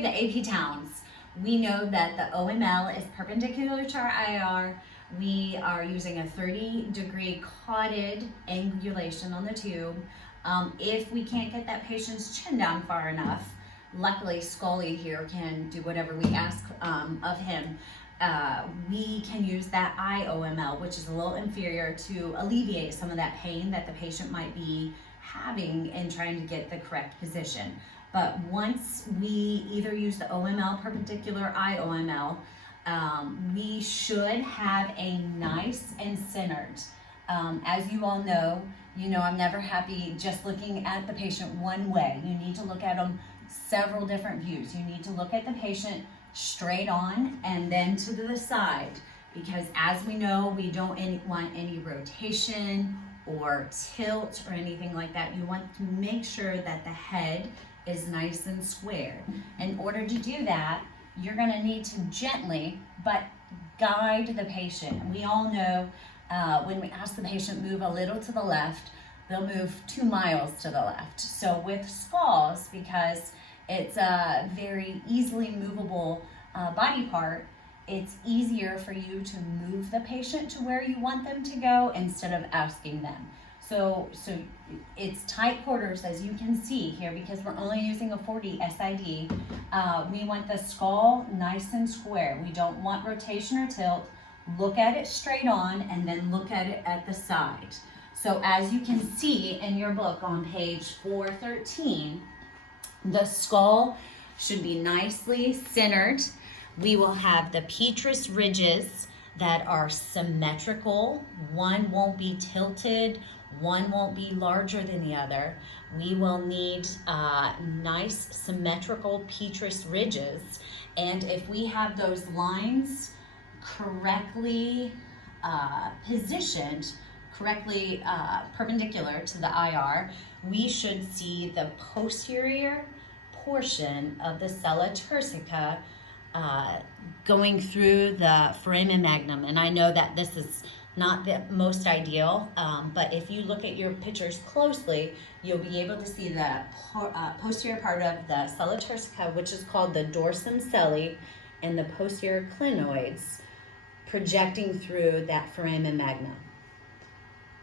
the AP Towns, we know that the OML is perpendicular to our IR. We are using a 30-degree cauted angulation on the tube. If we can't get that patient's chin down far enough, luckily Scully here can do whatever we ask of him. We can use that IOML, which is a little inferior, to alleviate some of that pain that the patient might be having in trying to get the correct position. But once we either use the OML perpendicular IOML, we should have a nice and centered. As you all know, I'm never happy just looking at the patient one way. You need to look at them several different views. You need to look at the patient straight on and then to the side, because as we know, we don't want any rotation or tilt or anything like that. You want to make sure that the head is nice and square. In order to do that, you're going to need to gently but guide the patient. We all know when we ask the patient move a little to the left, they'll move 2 miles to the left. So with skulls, because it's a very easily movable body part, it's easier for you to move the patient to where you want them to go instead of asking them. So it's tight quarters, as you can see here, because we're only using a 40 SID. We want the skull nice and square. We don't want rotation or tilt. Look at it straight on and then look at it at the side. So as you can see in your book on page 413, the skull should be nicely centered. We will have the petrous ridges that are symmetrical. One won't be tilted, one won't be larger than the other. We will need nice symmetrical petrous ridges. And if we have those lines correctly positioned, correctly perpendicular to the IR, we should see the posterior portion of the sella turcica going through the foramen magnum. And I know that this is not the most ideal, but if you look at your pictures closely, you'll be able to see the posterior part of the sella turcica, which is called the dorsum celli, and the posterior clinoids projecting through that foramen magnum.